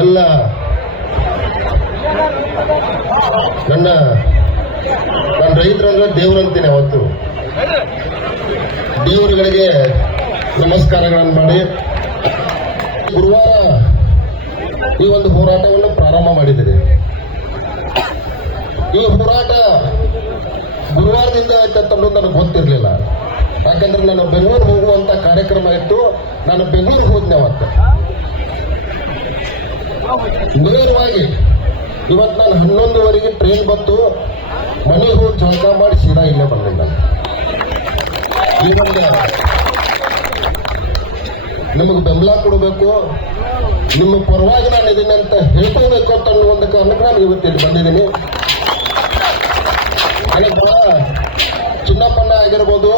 ಎಲ್ಲ ನನ್ನ ನನ್ನ ರೈತರಂದ್ರೆ ದೇವರಂತೀನಿ ಅವತ್ತು. ದೇವರುಗಳಿಗೆ ನಮಸ್ಕಾರಗಳನ್ನು ಮಾಡಿ ಗುರುವಾರ ಈ ಒಂದು ಹೋರಾಟವನ್ನು ಪ್ರಾರಂಭ ಮಾಡಿದ್ದೀರಿ ಈ ಹೋರಾಟ ಗುರುವಾರದಿಂದ ಅಂತ ಅನ್ನೋದು ನನಗೆ ಗೊತ್ತಿರಲಿಲ್ಲ. ಯಾಕಂದ್ರೆ ನಾನು ಬೆಂಗಳೂರು ಹೋಗುವಂತ ಕಾರ್ಯಕ್ರಮ ಇತ್ತು. ನಾನು ಬೆಂಗಳೂರಿಗೆ ಹೋದ್ನೆ ಅವತ್ತು. ನೇರವಾಗಿ ಇವತ್ತು ನಾನು ಹನ್ನೊಂದುವರೆಗೆ ಟ್ರೈನ್ ಬಂತು ಮನೆಗೆ ಹೋಗಿ ಜಳಕ ಮಾಡಿ ಸೀದಾ ಇಲ್ಲೇ ಬಂದೆ ನಾನು ನಿಮಗೆ ಬೆಂಬಲ ಕೊಡಬೇಕು, ನಿಮ್ಮ ಪರವಾಗಿ ನಾನು ಇದೀನಿ ಅಂತ ಹೇಳ್ಕೋಬೇಕು ಅಂತ ಒಂದು ಕಾರಣಕ್ಕೆ ನಾನು ಇವತ್ತು ಇಲ್ಲಿ ಬಂದಿದ್ದೀನಿ. ಚಿನ್ನಪ್ಪಣ್ಣ ಆಗಿರ್ಬೋದು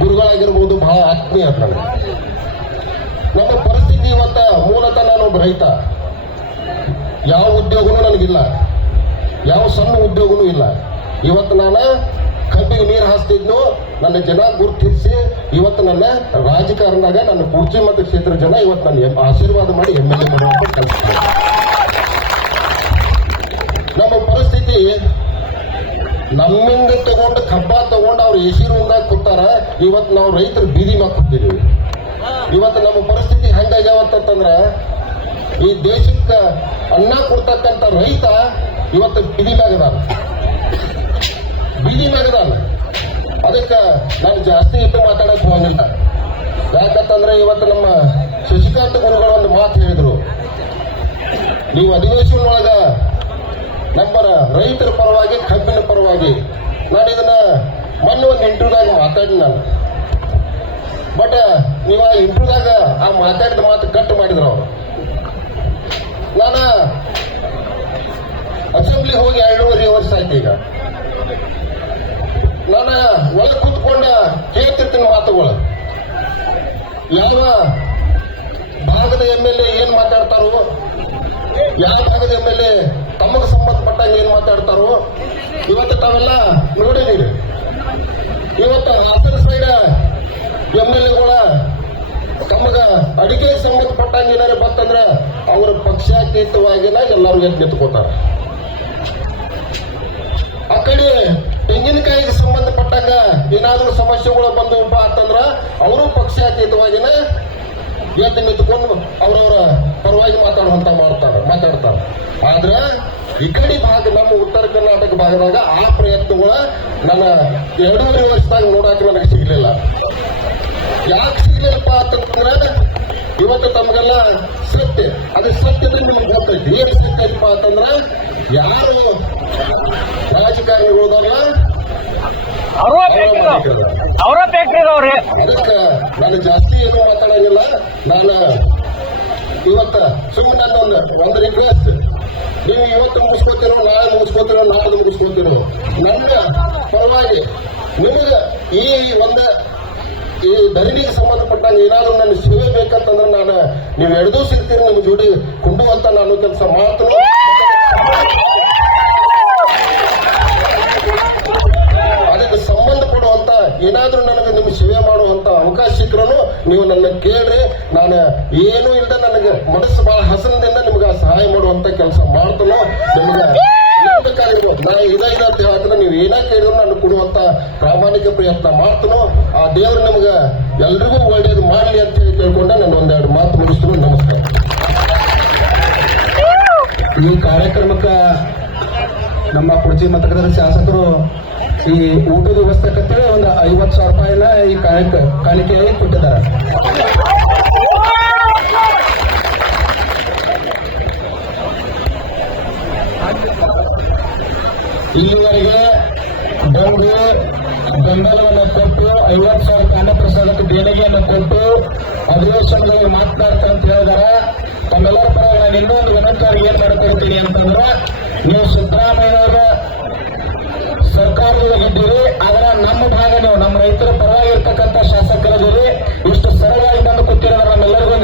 ಗುರುಗಳಾಗಿರ್ಬೋದು ಬಹಳ ಆತ್ಮೀಯ ನನಗೆ ನಮ್ಮ ಪರಿಸ್ಥಿತಿ ಇವತ್ತ ಮೂಲತಃ ನಾನೊಬ್ಬ ರೈತ. ಯಾವ ಉದ್ಯೋಗನೂ ನನಗಿಲ್ಲ. ಯಾವ ಸಣ್ಣ ಉದ್ಯೋಗವೂ ಇಲ್ಲ. ಇವತ್ತು ನಾನು ಕಬ್ಬಿಗೆ ನೀರು ಹಾಸ್ತಿದ್ನು ನನ್ನ ಜನ ಗುರುತಿಸಿ ಇವತ್ತು ನನ್ನ ರಾಜಕಾರಣದಾಗ ನನ್ನ ಕುರ್ಚಿ ಮತ್ತು ಕ್ಷೇತ್ರ ಜನ ಇವತ್ತು ನನ್ನ ಎಂ- ಆಶೀರ್ವಾದ ಮಾಡಿ ಎಂ ಎಲ್ ಎ ನಮ್ಮ ಪರಿಸ್ಥಿತಿ ನಮ್ಮಿಂದ ತಗೊಂಡು ಕಬ್ಬ ತಗೊಂಡು ಅವ್ರು ಎಸಿ ರೂಮ್ದಾಗ ಕೂತಾರ ಇವತ್ತು ನಾವು ರೈತರು ಬೀದಿ ಕೂತಿದೀವಿ ಇವತ್ತು ನಮ್ಮ ಪರಿಸ್ಥಿತಿ ಹೆಂಗಾಗ್ಯಾವತ್ತಂದ್ರ ಈ ದೇಶಕ್ಕೆ ಅನ್ನ ಕೊಡ್ತಕ್ಕಂಥ ರೈತ ಇವತ್ತು ಬೀದಿ ಮ್ಯಾಗ ಅದಾನ ಬೀದಿ ಅದಕ್ಕ ಅದಾನ ಅದಕ್ಕೆ ನಾನು ಜಾಸ್ತಿ ಇಟ್ಟು ಮಾತಾಡಕ್ ಹೋಗಿಲ್ಲ ಯಾಕಂತಂದ್ರೆ ಇವತ್ತು ನಮ್ಮ ಶಶಿಕಾಂತ್ ಗುರುಗಳು ಒಂದು ಮಾತು ಹೇಳಿದ್ರು. ನೀವು ಅಧಿವೇಶನ ಒಳಗ ನಮ್ಮ ರೈತರ ಪರವಾಗಿ, ಕಬ್ಬಿನ ಪರವಾಗಿ, ನಾನು ಇದನ್ನ ಮೊನ್ನೆ ಒಂದು ಇಂಟರ್ವ್ಯೂದಾಗ ಮಾತಾಡಿ ನಾನು. ಬಟ್ ನೀವು ಆ ಇಂಟರ್ವ್ಯೂದಾಗ ಆ ಮಾತಾಡಿದ ಮಾತು ಕಟ್ ಮಾಡಿದ್ರು ಅವರು. ನಾನು ಅಸೆಂಬ್ಲಿ ಹೋಗಿ ಎರಡೂವರೆ ವರ್ಷ ಆಯ್ತು ಈಗ. ನಾನು ಒಳಗೆ ಕೂತ್ಕೊಂಡ ಕೇಳ್ತಿರ್ತೀನಿ ಮಾತುಗಳು. ಯಾವ ಭಾಗದ ಎಂ ಎಲ್ ಎ ಏನ್ ಮಾತಾಡ್ತಾರೋ, ಯಾವ ಭಾಗದ ಎಂ ಎಲ್ ಎ ತಮಗೆ ಸಂಬಂಧಪಟ್ಟಂಗೆ ಏನ್ ಮಾತಾಡ್ತಾರೋ, ಇವತ್ತು ತಾವೆಲ್ಲ ನೋಡಿದೀರಿ ಇವತ್ತು ಹಾಸನ ಸೈಡ್ ಎಂ ಎಲ್ ಎಗಳ ತಮಗ ಅಡಿಗೆ ಸಂಬಂಧಪಟ್ಟಂಗೆ ಏನಾರ ಬಂತಂದ್ರ ಅವ್ರ ಪಕ್ಷಾತೀತವಾಗಿನ ಎಲ್ಲರೂ ಎದ್ದು ನಿಂತ್ಕೋತಾರ. ಆ ಕಡೆ ತೆಂಗಿನಕಾಯಿಗೆ ಸಂಬಂಧಪಟ್ಟಾಗ ಏನಾದ್ರೂ ಸಮಸ್ಯೆಗಳು ಬಂದವಪ್ಪ ಅಂತಂದ್ರ ಅವರು ಪಕ್ಷಾತೀತವಾಗಿನ ಎದ್ದು ನಿಂತ್ಕೊಂಡು ಅವರವರ ಪರವಾಗಿ ಮಾತಾಡುವಂತ ಮಾಡ್ತಾರೆ, ಮಾತಾಡ್ತಾರ. ಆದ್ರ ಈ ಕಡೆ ಭಾಗ ನಮ್ಮ ಉತ್ತರ ಕರ್ನಾಟಕ ಭಾಗದಾಗ ಆ ಪ್ರಯತ್ನಗಳ ನನ್ನ ಎರಡೂವರೆ ವರ್ಷದಾಗ ನೋಡಕ್ಕೆ ನನಗೆ ಸಿಗ್ಲಿಲ್ಲ. ಯಾಕೆ ಸಿಗ್ಲಿಲ್ಲಪ್ಪ ಅಂತಂದ್ರೆ ಇವತ್ತು ತಮಗೆಲ್ಲ ಸತ್ಯ. ಅದು ಸತ್ಯದ ನಿಮ್ಗೆ ಗೊತ್ತೈತಿ ಏನು ಸತ್ಯ ಐತಪ್ಪ ಅಂತಂದ್ರ ಯಾರು ರಾಜಕಾರಣಿಗಳು ಹೋದಲ್ಲ ಅವ್ರ. ಅದಕ್ಕೆ ನಾನು ಜಾಸ್ತಿ ಏನು ಮಾತಾಡೋದಿಲ್ಲ. ನಾನು ಇವತ್ತ ಸುಮ್ಮನೆ ಒಂದು ಒಂದು ರಿಕ್ವೆಸ್ಟ್ ನೀವು ಇವತ್ತು ಮುಗಿಸ್ಕೋತಿರೋ ನಾಳೆ ಮುಗಿಸ್ಕೋತಿರೋ ನಾಳೆ ಮುಗಿಸ್ಕೋತಿರೋ ನನ್ನ ಪರವಾಗಿ ನಿಮ್ಗೆ ಈ ಒಂದು ಈ ಧರಣಿಗೆ ಸಂಬಂಧಪಟ್ಟಂಗೆ ಏನಾದ್ರು ನನ್ನ ಸೇವೆ ಬೇಕಂತಂದ್ರೆ ನಾನು ನೀವು ಎಡ್ದು ಸಿಗ್ತೀರಿ ನಿಮ್ಮ ಜೋಡಿ ಕುಂಡುವಂತ ನಾನು ಕೆಲಸ ಮಾತ್ರ ಅದಕ್ಕೆ ಸಂಬಂಧ ಪಡುವಂತ ಏನಾದ್ರೂ ನನಗೆ ನಿಮ್ಗೆ ಸೇವೆ ಮಾಡುವಂತ ಅವಕಾಶ ಸಿಕ್ಕರೂ ನೀವು ನನ್ನ ಕೇಳ್ರಿ. ನಾನು ಏನು ಇಲ್ಲದೆ ನನಗೆ ಮನಸ್ಸು ಬಹಳ ಹಸನದಿಂದ ನಿಮ್ಗೆ ಸಹಾಯ ಮಾಡುವಂತ ಕೆಲಸ ಮಾಡ್ತಾನೋ. ನಿಮ್ಗೆ ಏನ್ ಬೇಕಾಗಿರ್ಬೋದು ನಾನು ಇದೈದು ಅಂತ ಹೇಳಿದ್ರೆ ನೀವು ಏನೇ ಕೇಳಿದ್ರು ನಾನು ಕೊಡುವಂತ ಪ್ರಾಮಾಣಿಕ ಪ್ರಯತ್ನ ಮಾಡ್ತನೋ. ಆ ದೇವ್ರು ನಿಮ್ಗೆ ಎಲ್ರಿಗೂ ಒಳ್ಳೇದು ಮಾಡಲಿ ಅಂತ ಹೇಳಿ ಕೇಳ್ಕೊಂಡೆ. ನಾನು ಒಂದೆರಡು ಮಾತು ಮುಗಿಸ್ತೀನಿ. ನಮಸ್ಕಾರ. ಈ ಕಾರ್ಯಕ್ರಮಕ್ಕೆ ನಮ್ಮ ಕುರ್ಚಿ ಮತಗದ ಶಾಸಕರು ಈ ಊಟದ ವ್ಯವಸ್ಥೆ ಒಂದು ಐವತ್ತು ಸಾವಿರ ರೂಪಾಯಿನ ಈ ಕಾರ್ಯಕ್ಕೆ ಕಾಣಿಕೆಯಾಗಿ ಕೊಟ್ಟಿದ್ದಾರೆ. ಇಲ್ಲಿವರೆಗೆ ಬಂದು ಬೆಂಬಲವನ್ನು ಕೊಟ್ಟು ಐವತ್ತು ಸಾವಿರ ಅನ್ನ ಪ್ರಸಾದಕ್ಕೆ ದೇಣಿಗೆಯನ್ನು ಕೊಟ್ಟು ಅಧಿವೇಶನದಲ್ಲಿ ಮಾತನಾಡ್ತಾ ಅಂತ ಹೇಳಿದಾರೆ. ತಮ್ಮೆಲ್ಲರ ಪರ ನಾನು ಇನ್ನೊಂದು ವಿನಂತಿ ಏನ್ ಮಾಡ್ಕೊಳ್ತೀನಿ ಅಂತಂದ್ರೆ, ನೀವು ಸಿದ್ದರಾಮಯ್ಯನವರ ಸರ್ಕಾರದೊಳಗಿದ್ದೀರಿ ಆದ್ರೆ ನಮ್ಮ ಭಾಗ ನೀವು ನಮ್ಮ ರೈತರ ಪರವಾಗಿರ್ತಕ್ಕಂಥ ಶಾಸಕರ ಶಾಸಕರಿದ್ದೀರಿ. ಇಷ್ಟು ಸರಳವಾಗಿ ಬಂದು ಕೊಟ್ಟಿರೋ ನಮ್ಮೆಲ್ಲರಿಗೂ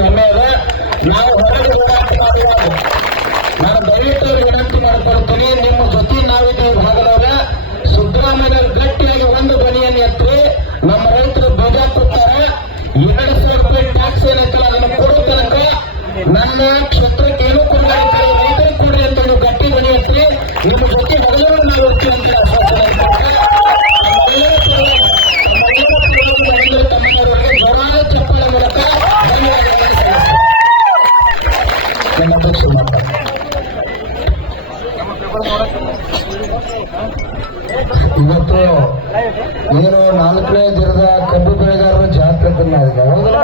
ಇವತ್ತು ಏನು ನಾಲ್ಕನೇ ದಿನದ ಕಬ್ಬು ಬೆಳೆಗಾರರ ಜಾತ್ರೆ ಇದೆ ಹೌದಲ್ಲ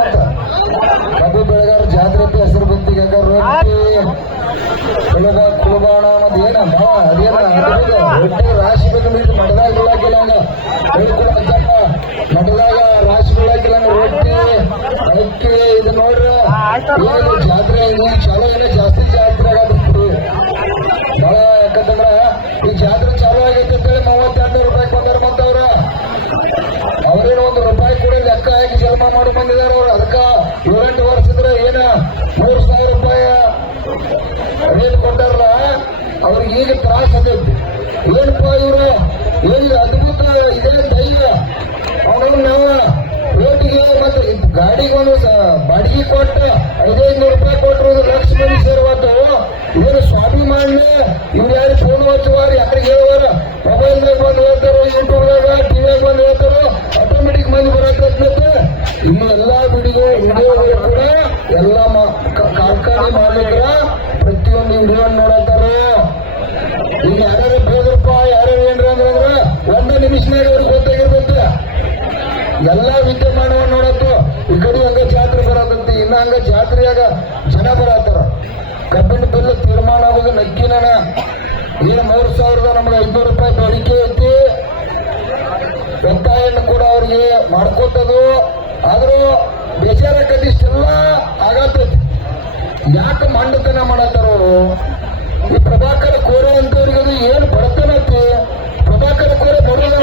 ಕಬ್ಬು ಬೆಳೆಗಾರರ ಜಾತ್ರೆ ಹೆಸರು ಬಂತಿಗೆ ರೊಟ್ಟಿ ಕುಲಬ ಕುಲಬಾಣ ಮತ್ತೆ ಏನ? ಮಾವ ಅದೇನ? ರೊಟ್ಟಿ ರಾಶಿ ಬಂದು ಹೇಳ್ಕೊಳ ಅಜ್ಜಪ್ಪ ಮಡದಾಗ ರಾಶಿ ಬೀಳಾಕಿಲ್ಲ ಹಂಗ. ರೊಟ್ಟಿ, ಅಕ್ಕಿ, ಇದು ನೋಡ್ರ. ಜಾತ್ರೆ ಈ ಚಲೋ ಜಾಸ್ತಿ ಜಾತ್ರೆ ಆಗತ್ತೆ. ಒಂದು ರೂಪಾಯಿ ಕೂಡ, ಲೆಕ್ಕ ಹಾಕಿ ಜನ್ಮ ಮಾಡಿ ಬಂದಿದ್ದಾರೆ ಅವ್ರು. ಅದಕ್ಕ ಏಳೆಂಟು ವರ್ಷದ್ರೆ ಏನ ಮೂರು ಸಾವಿರ ರೂಪಾಯಿ ರೇಟ್ ಕೊಟ್ಟಾರಲ್ಲ, ಅವ್ರಿಗೆ ಈಗ ತ್ರಾಸ ಆಗೈತಿ ಏನಪ್ಪ ಇವರು? ಏನು ಅದ್ಭುತ ಇದೇ ಧೈರ್ಯ ಅವನು ನಾವು ರೇಟಿಗೆ ಮತ್ತೆ ಗಾಡಿಗೆ ಒಂದು ಬಾಡಿಗೆ ಕೊಟ್ಟ ಐದೈದು ನೂರು ರೂಪಾಯಿ ಕೊಟ್ಟರು ಲಕ್ಷ ಮಂದಿ ಏನು ಸ್ವಾಭಿಮಾನ್ಯ? ಇವ್ರು ಯಾರು ಕಾರ್ಖಾನೆ ಮಾಲೀಕರ ಪ್ರತಿಯೊಂದು ಇಂಡಿಯನ್ ನೋಡತ್ತಾರ ಈಗ ಯಾರು ಬೋದ್ರಪ್ಪ, ಯಾರು ಏನ್ರ ಅಂದ್ರೆ ಒಂದೇ ನಿಮಿಷನಾಗ ಅವ್ರಿಗೆ ಗೊತ್ತಾಗಿರ್ಬೇಕು. ಎಲ್ಲಾ ವಿದ್ಯಮಾನವನ್ನು ನೋಡತ್ತು ಈ ಕಡೆ ಹಂಗ ಜಾತ್ರೆ ಬರತ್ತಂತೆ, ಇನ್ನ ಹಂಗ ಜಾತ್ರೆಯಾಗ ಜನ ಬರತ್ತಾರ. ಕಬ್ಬಿನ ಬಿಲ್ ತೀರ್ಮಾನ ಆಗೋದು ನಕ್ಕಿನ ಏನು ಮೂರು ಸಾವಿರದ ನಮ್ಗೆ ಐದ್ನೂರು ರೂಪಾಯಿ ಬೇಡಿಕೆ ಐತಿ. ಒತ್ತಾಯನ್ನು ಕೂಡ ಅವ್ರಿಗೆ ಮಾಡ್ಕೊತದು ಆದ್ರೂ ಬೇಜಾರ ಇಷ್ಟೆಲ್ಲ ಆಗತ್ತೈತಿ ಯಾಕೆ ಮಂಡತನ ಮಾಡತ್ತಾರ? ಅವರು ಈ ಪ್ರಭಾಕರ ಕೋರೆ ಅಂತವ್ರಿಗೆ ಏನು ಬಡತನ ಐತಿ ಪ್ರಭಾಕರ ಕೋರೆ ಬರೋದ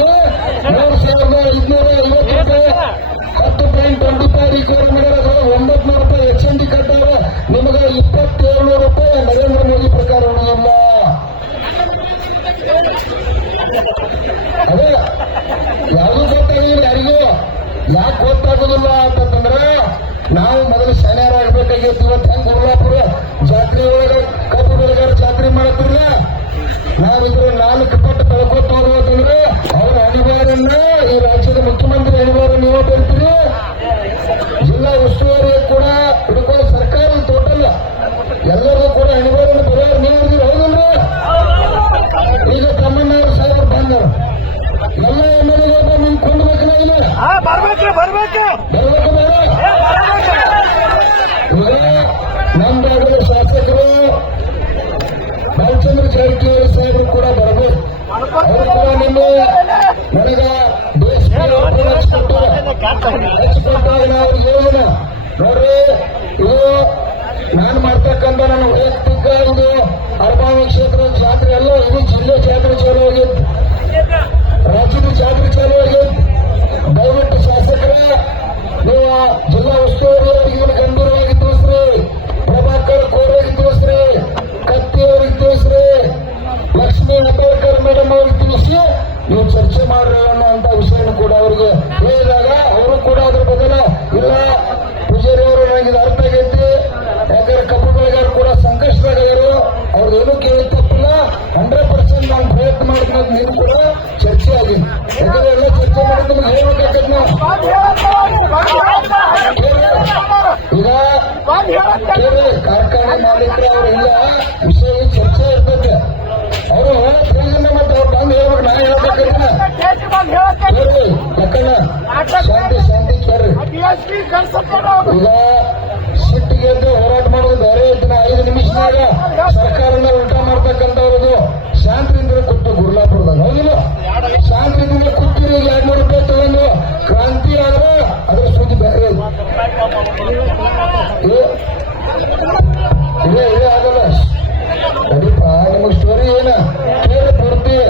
ಮೂರು ಸಾವಿರದ ಐದುನೂರ ಐವತ್ತು ರೂಪಾಯಿ ಹತ್ತು ಪಾಯಿಂಟ್ ಫೈವ್ ರಿಕವರಿ ಮಾಡಿದ್ರೆ ಒಂಬತ್ತು ನೂರು ರೂಪಾಯಿ ಎಚ್ ಎನ್ ಡಿ ಕಟ್ಟಾಗ ನಿಮಗೆ ಇಪ್ಪತ್ತೇಳು ರೂಪಾಯಿ ನರೇಂದ್ರ ಪ್ರಕಾರ ಉಳಿದಿಲ್ಲ ಅದೇ ಯಾರಿಗೂ ಗೊತ್ತಾಗಿಲ್ಲ ಯಾಕೆ ಗೊತ್ತಾಗೋದಿಲ್ಲ ಅಂತಂದ್ರೆ ನಾವು ಮೊದಲು ಶನಿಯಾರಾಗಬೇಕಾಗಿತ್ತು ಇವತ್ತು ಹೆಂಗ್ ಜಾತ್ರೆ ಒಳಗೆ ಕಬ್ಬು ಬೆಳೆಗಾರ ಜಾತ್ರೆ ಮಾಡತ್ತಿಲ್ಲ ನಾವು ಇದ್ರ ನಾಲ್ಕು ಪಟ್ಟು ಬೆಳ್ಕೊತ ಹೋಗ್ಬೇಕಂದ್ರೆ ಅವರ ಅನಿವಾರ್ಯನ್ನ ಈ ರಾಜ್ಯದ ಮುಖ್ಯಮಂತ್ರಿ ಅನಿವಾರ್ಯ ನೀವು ಬರ್ತೀರಿ. ಜಿಲ್ಲಾ ಉಸ್ತುವಾರಿ ಕೂಡ ಹುಡುಕೋ ಸರ್ಕಾರ ತೋಟಲ್ಲ. ಎಲ್ಲರಿಗೂ ಕೂಡ ಅನಿವಾರ್ಯ ಬರೋರು ನೀವು ಹೌದಂದ್ರೆ ಹೌದಲ್ರಿ ಈಗ ತಮ್ಮಣ್ಣವ್ರ ಸಾಹೇಬರು ಬಂದರು. ಎಲ್ಲ ಎಂ ಎಲ್ ಎ ನಿಮ್ ಕೊಂಡ್ಬೇಕಲ್ಲ ಇಲ್ಲ ಬರ್ಬೇಕು ಬರ್ಬೇಕು. ಬರ್ಬೇಕು ಬರಬೇಕು. ನಿನ್ನೆ ನನಗ ಯೋಜನೆ ನೋಡ್ರಿ, ಇದು ನಾನು ಮಾಡ್ತಕ್ಕಂಥ ನನ್ನ ವೈಯಕ್ತಿಕ ಇದು ಅರ್ಬಾವಿ ಕ್ಷೇತ್ರದ ಜಾತ್ರೆ ಎಲ್ಲ ಇದು ಜಿಲ್ಲೆ ಜಾತ್ರೆ ಚಾಲು ಆಗಿತ್ತು ರಾಜ್ಯದ ಜಾತ್ರೆ ಚಾಲು ಆಗಿತ್ತು ದಯವಿಟ್ಟು ಶಾಸಕರ, ನೀವು ಜಿಲ್ಲಾ ಉಸ್ತುವಾರಿ ಇವನು ಗಂಡೂರವಾಗಿ ತಿಳಿಸ್ರಿ. ಪ್ರಭಾಕರ್ ಕೋರ್ವಾಗಿ ತಿಳಿಸ್ರಿ. ಕತ್ತಿಯವರಿಗೆ ತಿಳಿಸ್ರಿ. ಲಕ್ಷ್ಮೀ ಅಬೇರ್ಕರ್ ಮೇಡಮ್ ಅವರು ತಿಳಿಸಿ ನೀವು ಚರ್ಚೆ ಮಾಡಿರೋಣ ಅಂತ ವಿಷಯನ ಕೂಡ ಅವರಿಗೆ ಹೇಳಿದಾಗ ಅವರು ಕೂಡ ಅದ್ರ ಬದಲ ಇಲ್ಲ ಪೂಜಾರಿ ಅವರು ನನಗೆ ಅರ್ಥ ಆಗೈತಿ. ಯಾಕಂದ್ರೆ ಕಬ್ಬು ಬೆಳೆಗಾರರು ಕೂಡ ಸಂಕಷ್ಟದಾಗಿರು ಏನು ಕೇಳಿ ತಪ್ಪಲ್ಲ. ಹಂಡ್ರೆಡ್ ಪರ್ಸೆಂಟ್ ನಾನು ಪ್ರಯತ್ನ ಮಾಡಿದ ನೀವು ಕೂಡ ಚರ್ಚೆ ಆಗಿದೆ ಯಾಕಂದ್ರೆ ಚರ್ಚೆ ಮಾಡಿದ ನಮ್ಗೆ ಹೇಳ್ಬೇಕಾಗದ್ ಈಗ ಕಾರ್ಖಾನೆ ಮಾಡಿದ್ರೆ ಅವರು ಇಲ್ಲ. ವಿಷಯ ಸಿಟ್ಟಿಗೆದ್ದು ಹೋರಾಟ ಮಾಡೋದು ಬೇರೆ ಇದನ್ನ ಐದು ನಿಮಿಷದಾಗ ಸರ್ಕಾರನ ಉಲ್ಟಾ ಮಾಡ್ತಕ್ಕಂಥವ್ರದ್ದು ಶಾಂತಿಯಿಂದ ಕೊಟ್ಟು ಗುರ್ಲಾಪುರದಾಗ ಹೌದಿಲ್ಲ? ಶಾಂತಿಯಿಂದ ಕೊಟ್ಟಿರಿ ಎರಡ್ ನೂರು ರೂಪಾಯಿ ತಗೊಂಡು ಕ್ರಾಂತಿ ಆದ್ರೆ ಅದರ ಸುದ್ದಿ ಬೇರೆ ಇದೆ. ಇದೆ ಆಗಲ್ಲ. ನಡೀಪ ನಿಮಗೆ ಸ್ಟೋರಿ ಏನ? ಕೇಳಿ ಬರ್ತೀವಿ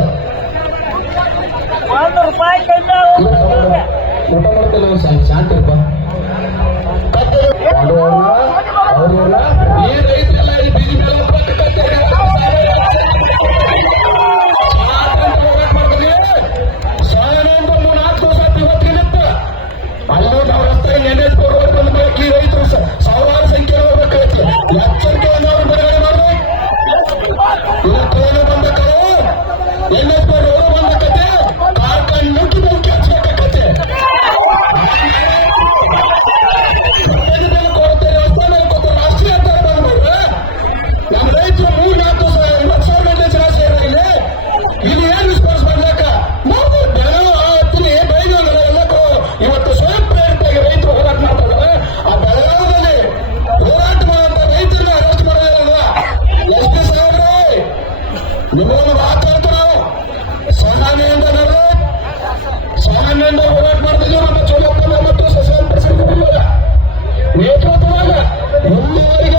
ಒಂದು ರೂಪಾಯಿ ಶಾಂತಿರ್ಪ Lord.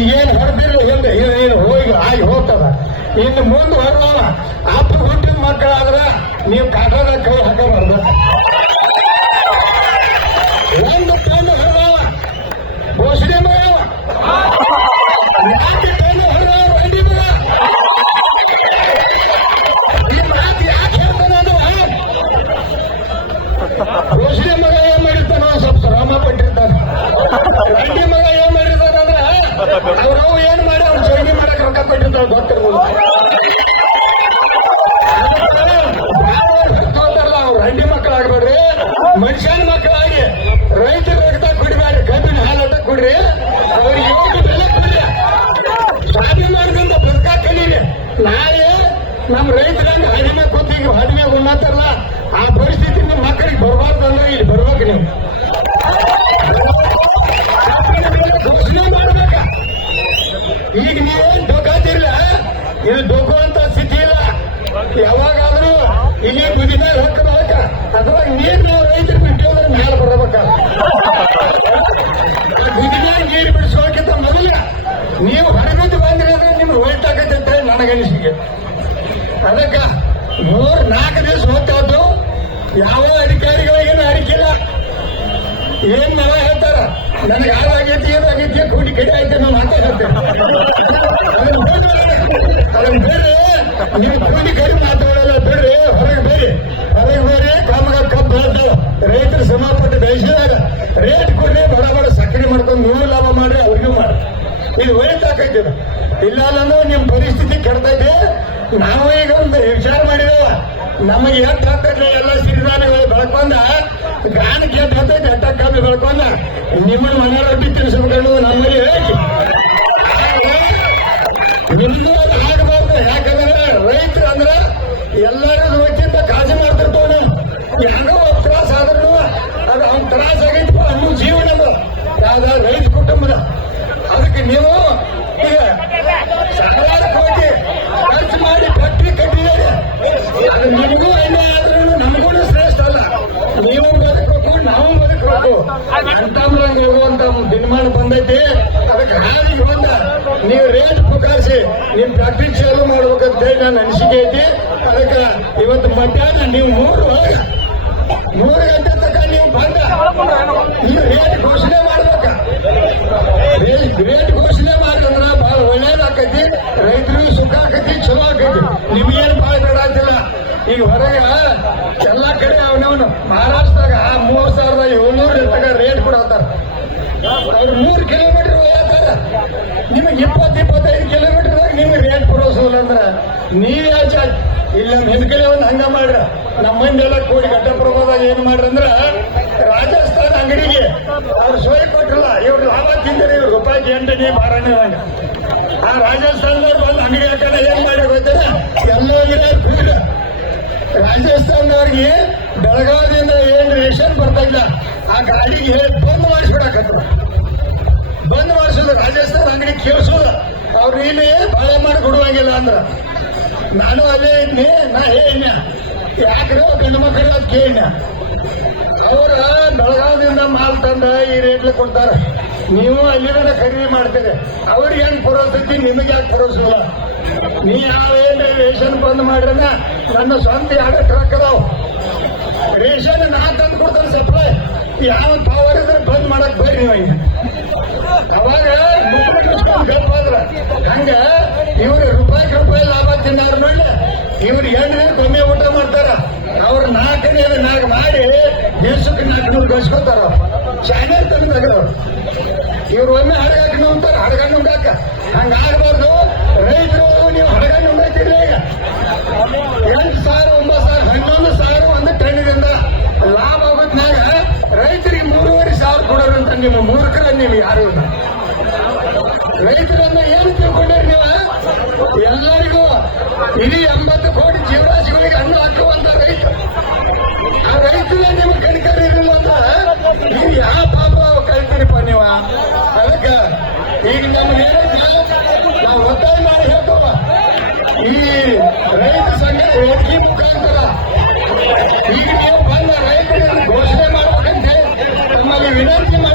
ಈಗೇನ್ ಹೊಡೆದಿಲ್ಲ ಹಿಂದೆ. ಏನು ಹೋಗಿ ಆಗಿ ಹೋಗ್ತದ. ಇನ್ನು ಮುಂದೆ ಹೊರವ ಅಪ್ಪ ಹುಟ್ಟಿದ ಮಕ್ಕಳಾದ್ರೆ ನೀವು ಕಾಟದ ಕೈ ಹಾಕಬಾರ್ದು. ಅವ್ರವ್ ಏನ್ ಮಾಡಿ ಅವ್ರು ಚೈನಿ ಮಾಡಕ್ ರೊಕ್ಕ ಕೊಟ್ಟಿರ್ತಾವ ಗೊತ್ತಿರ್ಬೋದು. ತೋತಾರಲ್ಲ ಅವ್ರು ಹಂಡಿ ಮಕ್ಕಳಾಗ್ಬೇಡ್ರಿ. ಮನುಷ್ಯನ ಮಕ್ಕಳಾಗಿ ರೈತರ ರಕ್ತ ಕುಡಿಬೇಡ್ರಿ ಕಬ್ಬಿನ ಹಾಲಾಟ ಕುಡ್ರಿ. ಅವ್ರಿಗೆ ಯೋಗ್ಯ ಬೆಲೆ ಕೊಡ್ರಿ. ಸಾಧನೆ ಮಾಡ್ಕೊಂಡ ಬದುಕ ಕಲೀರಿ. ನಾಳೆ ನಮ್ಮ ರೈತರಂಗ ಹಡಿಮೆ ಕೂತಿಗೆ ಹಡಿಮೆ ಉಣ್ಣತ್ತಾರಲ್ಲ ಆ ಪರಿಸ್ಥಿತಿ ನಿಮ್ಮ ಮಕ್ಕಳಿಗೆ ಬರಬಾರ್ದು ಅಂದ್ರೆ ಇಲ್ಲಿ ಬರ್ಬೇಕು ನೀವು. ಹೇಳಿ ಅದಕ್ಕ ಮೂರ್ ನಾಲ್ಕು ದಿವಸ ಹೋಗ್ತಾದ್ದು ಯಾವ ಅಧಿಕಾರಿಗಳಿಗೇನು ಅರಿಕಿಲ್ಲ. ಏನ್ ನಾವ ಹೇಳ್ತಾರ? ನನಗೆ ಹಾಗಾಗೈತಿ ಏನಾಗೈತಿ, ಕೂಡಿ ಕಡಿ ಆಯ್ತು ನಾವು ಮಾತಾಡ್ತೇವೆ ಅದನ್ನ ಬಿಡ್ರಿ. ನೀವು ಕೂಡಿ ಕಡಿ ಮಾತಾಡಲ್ಲ, ಬಿಡ್ರಿ, ಹೊರಗೆ ಬೇರಿ ಹೊರಗೆ ಬೇರಿ ಕಮ್ಮಗ ಕಬ್ಬು ಬೆಳೆದು ರೈತರು ಶ್ರಮಪಟ್ಟು ಬೆಳೆಸಿದಾಗ ರೇಟ್ ಕೊಡ್ರಿ, ಬಡ ಬಡ ಸಕ್ಕರೆ ಮಾಡ್ಕೊಂಡು ನೀವು ಲಾಭ ಮಾಡ್ರಿ, ಅವ್ರಿಗೂ ಮಾಡಿ ಇದು ಇದು. ಇಲ್ಲ ಅಂದ್ರೆ ನಿಮ್ ಪರಿಸ್ಥಿತಿ ಕೆಡ್ತೈತೆ. ನಾವು ಈಗ ಒಂದು ವಿಚಾರ ಮಾಡಿದೇವ. ನಮಗೆ ಎಷ್ಟು ಹತ್ತೈತೆ ಎಲ್ಲ ಸಿರಿಧಾನ್ಯಗಳು ಬೆಳ್ಕೊಂಡ ಗ್ರಾಮಕ್ಕೆ ಎಷ್ಟು ಹತ್ತೈತೆ ಎಟ್ಟ ಕಮ್ಮಿ ಬೆಳ್ಕೊಂಡ, ನಿಮ್ಮನ್ನ ಮನೆ ರೊಟ್ಟಿ ತಿನ್ಸ್ಬೇಕು ನಮ್ಮಲ್ಲಿ ಹೇಳಿ ನಿಮ್ದು ಅದು ಆಗಬಾರ್ದು. ಯಾಕಂದ್ರೆ ರೈತರು ಅಂದ್ರ ಎಲ್ಲರೂ ವಚ್ಚಿಂದ ಕಾಳಜಿ ಮಾಡ್ತಿರ್ತವನು ಯಾರೋ ಒಂದು ತ್ರಾಸ ಆದ್ರೂ ಅದು ಅವ್ನ ತ್ರಾಸ ಆಗೈತಪ್ಪ ನಮ್ಮ ಜೀವನ ಯಾವ್ದಾದ್ರು ರೈತ ಕುಟುಂಬದ. ಅದಕ್ಕೆ ನೀವು ಬಂದೈತಿ ಅದಕ್ಕೆ ಹಾಲಿಗೆ ಬಂದ. ನೀವು ರೇಟ್ ಪುಕಾರಿಸಿ, ನಿಮ್ ಫ್ಯಾಕ್ಟ್ರಿ ಚಾಲು ಮಾಡ್ಬೇಕಂತ ಹೇಳಿ ನನ್ನ ಅನಿಸಿಕೆ ಐತಿ. ಅದಕ್ಕೆ ಇವತ್ತು ಮಧ್ಯಾಹ್ನ ನೀವು ಮೂರು ಮೂರು ಗಂಟೆ ತನಕ ನೀವು ಬಂದ. ನೀವು ರೇಟ್ ಘೋಷಣೆ ಮಾಡ್ಬೇಕ. ರೇಟ್ ಘೋಷಣೆ ಮಾಡಿದ್ರ ಬಹಳ ಒಳ್ಳೇದಾಕೈತಿ. ರೈತರಿಗೂ ಸುಖ ಆಕೈತಿ ಚಲೋ ಆಕೈತಿ. ನಿಮ್ಗೇನು ಬಹಳ ಬೇಡಾತಿಲ್ಲ ಈಗ ಹೊರಗೆ ಎಲ್ಲಾ ಕಡೆ ಅವನವನು ಮಹಾರಾಷ್ಟ್ರದಾಗ ಮೂರ್ ಸಾವಿರದ ಏಳ್ನೂರ ರೇಟ್ ಕೊಡತ್ತಾರ. ಅವ್ರು ಮೂರು ಕಿಲೋಮೀಟರ್ ಹೋಗ್ತಾರ. ನಿಮಗೆ ಇಪ್ಪತ್ತು, ಇಪ್ಪತ್ತೈದು ಕಿಲೋಮೀಟರ್ ನಿಮ್ಗೆ ರೇಟ್ ಕೊಡೋಸಲ್ಲ ಅಂದ್ರ ನೀವ್ ಯಾಚ ಇಲ್ಲ ಹಿಂದ್ಕಡೆ ಒಂದು ಹಂಗ ಮಾಡ್ರ. ನಮ್ಮ ಮಂದಿಯೆಲ್ಲ ಕೂಡಿ ಘಟ್ಟಪ್ರಭಾದಾಗ ಏನ್ ಮಾಡ್ರಂದ್ರ ರಾಜಸ್ಥಾನ ಅಂಗಡಿಗೆ ಅವ್ರು ಸೋಯ್ ಕೊಟ್ಟಿಲ್ಲ ಇವ್ರು ಲಾಭ ತಿಂದ್ರೆ, ಇವ್ರು ರೂಪಾಯಿಗೆ ಎಂಟನೇ ಹಂಗ. ಆ ರಾಜಸ್ಥಾನದವ್ರು ಬಂದು ಅಂಗಡಿ ಹಾಕಲ್ಲ ಏನ್ ಮಾಡಿ ಗೊತ್ತಿಲ್ಲ ಎಲ್ಲೋ ಬೀಡ ರಾಜಸ್ಥಾನದವ್ರಿಗೆ ಬೆಳಗಾವಿಯಿಂದ ಏನ್ ರೇಷನ್ ಬರ್ತಾ ಇಲ್ಲ. ಆ ಗಾಡಿಗೆ ಬಂದ್ ಮಾಡಿಸ್ಬಿಡಕತ್ತ ಬಂದ್ ಮಾಡಿಸಿದ್ರು ರಾಜಸ್ಥಾನ ಅಂಗಡಿ ಕೇಳಿಸೋದು ಅವ್ರು ಇಲ್ಲಿ ಬಾಳೆ ಮಾಡಿ ಕೊಡುವಂಗಿಲ್ಲ ಅಂದ್ರ. ನಾನು ಅಲ್ಲೇ ಇದ್ನಿ, ನಾ ಹೇಳಿನ ಯಾಕ್ರೆ ಗಂಡು ಮಕ್ಕಳ ಕೇಳಿನ ಅವ್ರ ಬೆಳಗಾವಿಯಿಂದ ಮಾಲ್ ತಂದ ಈ ರೇಟ್ಲಿ ಕೊಡ್ತಾರ. ನೀವು ಅಲ್ಲಿಂದ ಖರೀದಿ ಮಾಡ್ತೀರಿ. ಅವ್ರಿಗೆ ಹೆಂಗ್ ಪುರೋಸತಿ ನಿಮಗೆ ಯಾಕೆ ಪುರೋಸಿಲ್ಲ? ನೀ ಯಾವ ರೇಷನ್ ಬಂದ್ ಮಾಡ್ರನ? ನನ್ನ ಸ್ವಂತ ಎರಡು ಟ್ರಕ್ ಅದಾವ. ರೇಷನ್ ನಾ ತಂದು ಕೊಡ್ತಾನೆ ಸಪ್ಲೈ. ಯಾವ ಪವರ್ ಇದ್ರೆ ಬಂದ್ ಮಾಡಕ್ ಬರ್ರಿ ನೀವು ಅವಾಗ ಹಂಗ? ಇವ್ರು ರೂಪಾಯಿ ರೂಪಾಯಿ ಲಾಭ ತಿನ್ನಾರ ಮೇಲೆ ಇವ್ರು ಎಂಟು ದಿನ ಊಟ ಮಾಡ್ತಾರ. ಅವ್ರ ನಾಲ್ಕು ದಿನ ನಾಲ್ಕು ಮಾಡಿ ದೇಶಕ್ಕೆ ನಾಲ್ಕು ನೂರು ಗಳಿಸ್ಕೊತಾರ ಚಾನಲ್ ತಂದಾಗ ಇವ್ರು ಒಮ್ಮೆ ಹಡಗಾಕ ನುಂಗ್ತಾರ. ಹಡಗ ನುಂಗಾಕ. ಹಂಗ ಆಗ್ಬಾರ್ದು. ರೈತರು ನೀವು ಹಡಗ ನುಂಗೈತಿರ್ಲಿ ಈಗ. ಎಂಟು ಸಾವಿರ ಒಂಬತ್ತು ಸಾವಿರ, ಹನ್ನೊಂದು ಸಾವಿರ ನಿಮ್ಮ ಮೂರ್ಖರ ನೀವು ಯಾರು ಇಲ್ಲ. ರೈತರನ್ನ ಏನು ತಿಳ್ಕೊಂಡ್ರಿ ನೀವು? ಎಲ್ಲರಿಗೂ ಇಡೀ ಎಂಬತ್ತು ಕೋಟಿ ಜೀವರಾಶಿಗಳಿಗೆ ಹಣ್ಣು ಹಾಕುವಂತ ರೈತ ಆ ರೈತರ ನಿಮ್ಮ ಕಣ್ಕರಿರಲಿಲ್ಲ ಅಂತ ನೀವು ಯಾವ ಪಾಪ ಕಳಿತೀರಿಪ್ಪ ನೀವು? ಅದಕ್ಕೆ ಈಗ ನಮ್ಗೆ ಏನೈತಿ ನಾವು ಒತ್ತಾಯ ಮಾಡಿ ಹೇಳ್ತವ ಈ ರೈತ ಸಂಘ ವೇದಿಕೆ ಮುಖಾಂತರ ಈಗ ನೀವು ಬಂದ ರೈತರಿಗೆ ಘೋಷಣೆ ಮಾಡ್ಬೇಕಂತ adivinar quién.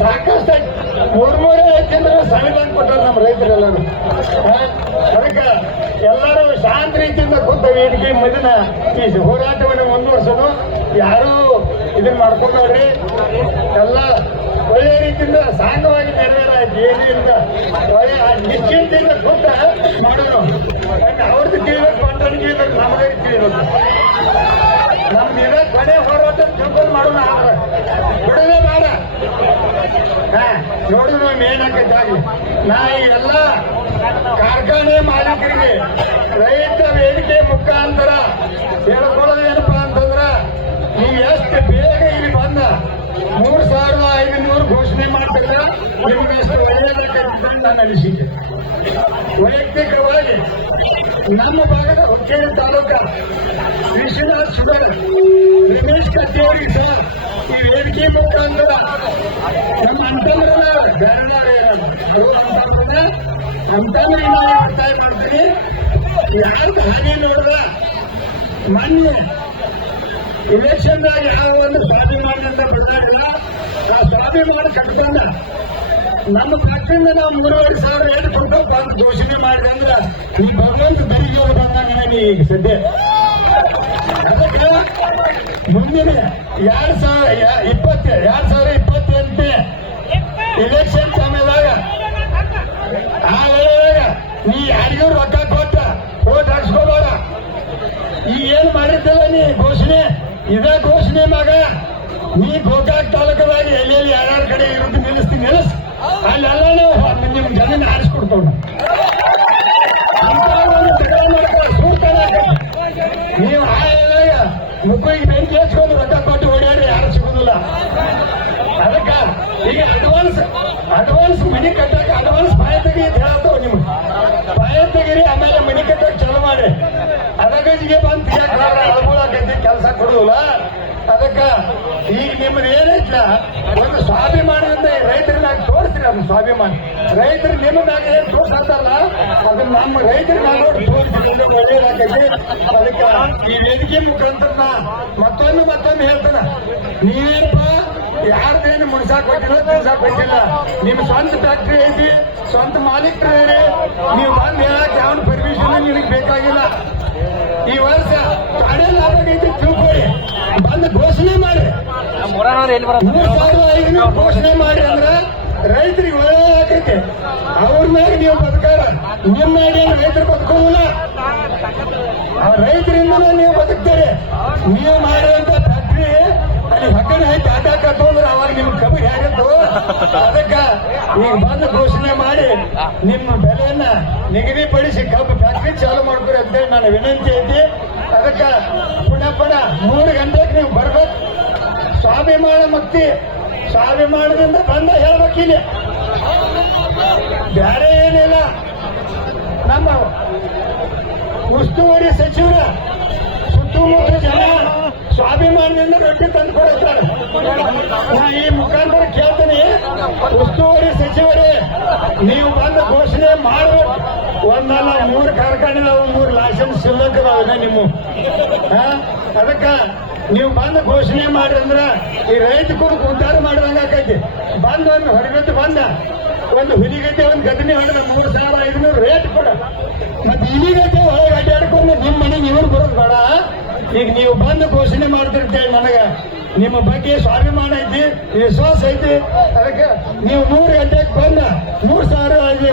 ಸಾಕಷ್ಟು. ಮೂರ್ ಮೂರೇ ಐತಿಂದ್ರೆ ಸಂವಿಧಾನ ಕೊಟ್ಟಾರ ನಮ್ಮ ರೈತರೆಲ್ಲರೂ? ಅದಕ್ಕೆ ಎಲ್ಲರೂ ಶಾಂತ ರೀತಿಯಿಂದ ಕೂತ ವೇದಿಕೆ ಮದನ ಈ ಹೋರಾಟವನ್ನು ಮುಂದುವರ್ಸೋದು ಯಾರು ಇದನ್ನ ಮಾಡ್ಕೊಂಡವ್ರಿ ಎಲ್ಲ ಒಳ್ಳೆ ರೀತಿಯಿಂದ ಸಾಂಗವಾಗಿ ನೆರವೇರಾಯ್ತು ಏನಿಲ್ಲ ಒಳ್ಳೆ ನಿಶ್ಚಿಂತೆಯಿಂದ ಕೂತ ಮಾಡೋದು ಅವ್ರದ್ದು ಕೇಳಬೇಕು ಅಂತ ಕೇಳಬೇಕು ನಮ್ಮದೇ ಕೇಳಬೇಕು ನಮ್ದು ಇದೇ ಕೊನೆ ಹೋರಾಟ ತಿಳ್ಕೊಂಡು ಮಾಡೋಣ. ಆದ್ರೆ ಬಿಡದೆ ಬೇಡ. ಹಾ ನೋಡಿದ್ರು ಏನಾಗೈತಾಗಿ ನಾ ಎಲ್ಲ ಕಾರ್ಖಾನೆ ಮಾಲೀಕರಿಗೆ ರೈತ ವೇದಿಕೆ ಮುಖಾಂತರ ಹೇಳ್ಕೊಳ್ಳೋದು ಏನಪ್ಪಾ ಅಂತಂದ್ರ, ನೀವು ಎಷ್ಟು ಬೇಗ ಇಲ್ಲಿ ಬಂದ ಮೂರ್ ಸಾವಿರದ ಐದುನೂರು ಘೋಷಣೆ ಮಾಡ್ತಿದ್ರ, ನಿಮ್ಗೆ ಎಷ್ಟು ಒಳ್ಳೆಯದಾಗೈತೆ ಅಂತ ನನ್ನ ವೈಯಕ್ತಿಕವಾಗಿ ನಮ್ಮ ಭಾಗದ ಹುಕ್ಕೇರಿ ತಾಲೂಕ ಸುಧರ್ ರಮೇಶ್ ಕಚೇರಿ ಸರ್ ಈ ವೇದಿಕೆ ಮುಖಾಂತರ ನಮ್ಮ ಅಂತಂದ್ರಲ್ಲ ಅಂತಂದ್ರೆ ನಾನು ಒತ್ತಾಯ ಮಾಡ್ತೀನಿ ಯಾರು ಹಾನಿ ನೋಡಿದ ಮೊನ್ನೆ ಇಲೆಕ್ಷನ್ದಾಗ ಯಾವ ಒಂದು ಸ್ವಾಭಿಮಾನ ಅಂತ ಬಿಟ್ಟಿಲ್ಲ ಆ ಸ್ವಾಭಿಮಾನ ಕಟ್ಕೊಂಡ ನಮ್ಮ ಪಕ್ಷದಿಂದ ನಾವು ಮೂರುವರೆ ಸಾವಿರ ಎರಡು ಕೊಟ್ಟು ಬಂದು ಘೋಷಣೆ ಮಾಡಿದೆ ಅಂದ್ರೆ ಈ ಭಗವಂತ ಬರಿಗೋರು ಬಂದಂಗ ಈಗ ಸದ್ಯ ಮುಂದಿನ ಎರಡ್ ಸಾವಿರ ಇಪ್ಪತ್ತ, ಎರಡ್ ಸಾವಿರ ಇಪ್ಪತ್ತೆಂಟನೇ ಇಲೆಕ್ಷನ್ ಸಮಯದಾಗ. ಆ ವೇಳೆದಾಗ ನೀ ಯಾರಿಗೂ ರೊಕ್ಕ ಕೊಟ್ಟ ಓಟ್ ಹಾಕ್ಸ್ಕೋಬಾರ? ಈ ಏನ್ ಮಾಡಿದ್ದಲ್ಲ ನೀ ಘೋಷಣೆ? ಇದ ಘೋಷಣೆ ಮಗ, ನೀ ಗೋಕಾಕ್ ತಾಲೂಕದಾಗ ಎಲ್ಲೆಲ್ಲಿ ಯಾರ್ಯಾರ ಕಡೆ ಇರುತ್ತೆ ನಿಲ್ಲಿಸ್ತೀನಿ, ನಿಲ್ಲಿಸ್. ಅಲ್ಲೆಲ್ಲ ನಿಮ್ ಜನ ಆರಿಸ್ಕೊಡ್ತಾವ್ ಅದಕ್ಕ ಈಗ ನಿಮ್ದು ಏನೈತಿ ಒಂದು ಸ್ವಾಭಿಮಾನ ಅಂತ ರೈತರ ಮ್ಯಾಗ ತೋರಿಸ್ರಿ ಅದು ಸ್ವಾಭಿಮಾನ. ರೈತರು ನಿಮ್ಮ ಮ್ಯಾಗ ಏನ್ ತೋರ್ಸತ್ತಲ್ಲ ಅದು ನಮ್ಮ ರೈತರ ನೋಡಿ ತೋರಿಸಿ ಅದಕ್ಕೆ ಈ ವೇದಿಕೆ ಮುಖಾಂತರ ನಾ ಮತ್ತೊಂದು ಮತ್ತೊಂದು ಹೇಳ್ತಾನ. ನೀವೇನಪ್ಪ ಯಾರ್ದೇನು ಮುಡ್ಸಾಕ್ ಕೊಟ್ಟಿಲ್ಲ, ತಿಳ್ಸಾಕ್ ಕೊಟ್ಟಿಲ್ಲ. ನಿಮ್ ಸ್ವಂತ ಫ್ಯಾಕ್ಟ್ರಿ ಐತಿ, ಸ್ವಂತ ಮಾಲೀಕರು ಹೇಳಿ, ನೀವು ಬಂದು ಹೇಳಕ್ ಯಾವ ಪರ್ಮಿಷನ್ ನಿಮಗೆ ಬೇಕಾಗಿಲ್ಲ. ಈ ವರ್ಷ ಕಾಡೇ ಲಾಭ ಐತಿ ತಿಳ್ಕೊಳ್ಳಿ ಬಂದು ಘೋಷಣೆ ಮಾಡಿ. ಮೂರ್ ಸಾವಿರದ ಐದುನೂರು ಘೋಷಣೆ ಮಾಡಿ ಅಂದ್ರೆ ರೈತರಿಗೆ ಒಳ್ಳೆದಾಗೈತೆ ಅವ್ರ ಮೇಲೆ ನೀವು ಬದುಕಾರ ನಿಮ್ಮ ಮಾಡಿ ರೈತರು ಬದುಕೋದಿಲ್ಲ. ಆ ರೈತರಿಂದ ನೀವು ಬದುಕ್ತೀರಿ. ನೀವು ಮಾಡಿದಂತ ಫ್ಯಾಕ್ಟ್ರಿ ಅಲ್ಲಿ ಹಕ್ಕನ ಐತಿ ಆಟಾಕ ಅಂದ್ರೆ ಅವಾಗ ನಿಮ್ಗೆ ಕಬ್ಬು ಹೇಗಿತ್ತು ಅದಕ್ಕ ಈಗ ಬಂದು ಘೋಷಣೆ ಮಾಡಿ ನಿಮ್ಮ ಬೆಲೆಯನ್ನ ನಿಗದಿಪಡಿಸಿ ಕಬ್ಬು ಫ್ಯಾಕ್ಟ್ರಿ ಚಾಲು ಮಾಡ್ಕೊರಿ ಅಂತೇಳಿ ನನ್ನ ವಿನಂತಿ ಐತಿ. ಅದಕ್ಕೆ ಪುನಃ ಮೂರು ಗಂಟೆಗೆ ನೀವು ಬರ್ಬೇಕು. ಸ್ವಾಭಿಮಾನ ಮುಕ್ತಿ ಸ್ವಾಭಿಮಾನದಿಂದ ಬಂದ ಹೇಳ್ಬೇಕಿಲ್ಲ ಬೇರೆ ಏನಿಲ್ಲ. ನಮ್ಮ ಉಸ್ತುವಾರಿ ಸಚಿವರ ಸುತ್ತಮುತ್ತ ಜನ ಸ್ವಾಭಿಮಾನದಿಂದ ರೊಟ್ಟಿ ತಂದು ಕೊಡುತ್ತಾರೆ ಈ ಮುಖಾಂತರ ಕೇಳ್ತೀನಿ. ಉಸ್ತುವಾರಿ ಸಚಿವರೇ, ನೀವು ಬಂದು ಘೋಷಣೆ ಮಾಡಬೇಕು. ಒಂದಲ್ಲ ಮೂರು ಕಾರ್ಖಾನೆ ಅದಾವು, ಮೂರು ಲೈಸೆನ್ಸ್ ಇಲ್ಲಕ್ಕದಾವ ನಿಮ್ಮ? ಅದಕ್ಕ ನೀವು ಬಂದು ಘೋಷಣೆ ಮಾಡ್ರಿ ಅಂದ್ರ ಈ ರೈತ ಕೂಡ ಉದ್ದಾರ ಮಾಡಿದಂಗ ಆಕೈತಿ. ಬಂದ್ ಒಂದು ಹೊರಗಟ್ಟು ಬಂದ. ಒಂದು ಹುಲಿಗತ್ತೆ ಒಂದು ಘಟನೆ ಹೊಡೆದ ಮೂರು ಸಾವಿರ ಐದುನೂರು ರೇಟ್ ಕೊಡ. ಮತ್ತೆ ಇಲಿಗತ್ತೆ ಒಳಗೆ ಅಡ್ಡಾಡ್ಕೊಂಡು ನಿಮ್ಮ ಮನೆಗೆ ಇವ್ರು ಬರೋದು ಬೇಡ. ಈಗ ನೀವು ಬಂದು ಘೋಷಣೆ ಮಾಡ್ತಿರ್ತೇವೆ ನನಗೆ. ನಿಮ್ಮ ಬಗ್ಗೆ ಸ್ವಾಭಿಮಾನ ಐತಿ, ವಿಶ್ವಾಸ ಐತಿ. ಅದಕ್ಕೆ ನೀವು ಮೂರು ಗಂಟೆಗೆ ಬಂದ ಮೂರು ಸಾವಿರ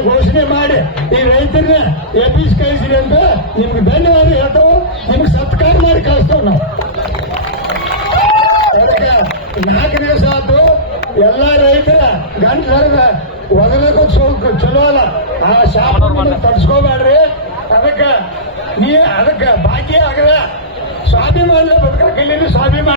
ಘೋಷಣೆ ಮಾಡಿ, ಈ ರೈತರನ್ನ ಎಪಿಸ್ ಕಳಿಸಿರಿ ಅಂತ ನಿಮ್ಗೆ ಧನ್ಯವಾದ ಹೇಳ್ತೇವೆ. ನಿಮ್ಗೆ ಸತ್ಕಾರ ಮಾಡಿ ಕಳಿಸ್ತೇವೆ ನಾವು. ನಾಲ್ಕು ದಿವಸ ಆಯ್ತು, ಎಲ್ಲ ರೈತರ ಗಂಟ್ಲರ್ಗ ಸ್ವಲ್ಪ ಚಲೋ ಅಲ್ಲ. ಆ ಶಾಪ ತಡ್ಸ್ಕೋಬೇಡ್ರಿ. ಅದಕ್ಕೆ ನೀ ಅದಕ್ಕೆ ಬಾಕಿ ಆಗದ. ಸ್ವಾಭಿಮಾನ ಬದುಕ ಕಲೀರಿ ಸ್ವಾಭಿಮಾನ.